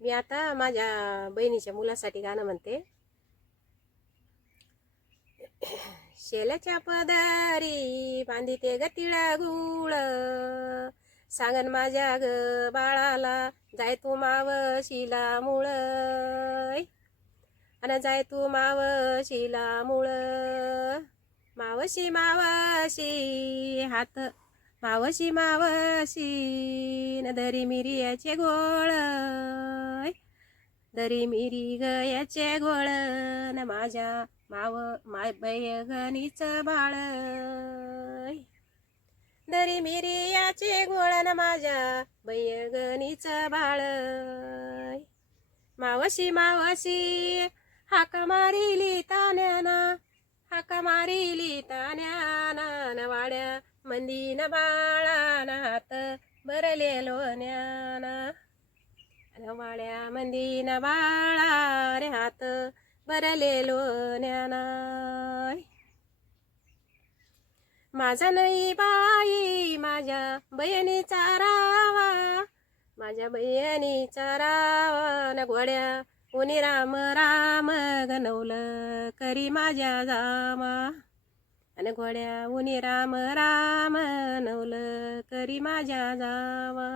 मी आता माझ्या बहिणीच्या मुलासाठी गाणं म्हणते. शेल्याच्या पदारी बांधिते ग तिळागुळ, सांगन माझ्या ग बाळाला जाय तू मावशीला मुळ, अन जाय तू मावशीला मुळ. मावशी मावशी हात, मावशी मावशी न दरी मिरियाचे गोळ, दरी मिरी गयाचे गोळ, न माझ्या माय बैगणीच बाळ. दरी मिरियाचे गोळ न माझ्या बैगणीच बाळ. मावशी मावशी हाक मारिली तान्याना, हाक मारिली तान्याना, न वाड्या मंदीन बाळान हात भरले लोण्याना, वाड्या मंदीन बाळा रे हात भरले लोण्याना. माझा नाही बाई माझ्या बहिणीचा रावा, माझ्या बहिणीचा रावा, न घोड्या उनी राम राम गणवलं करी माझ्या जामा, आणि घोड्या उनी राम राम नवलं करी माझ्या जावा.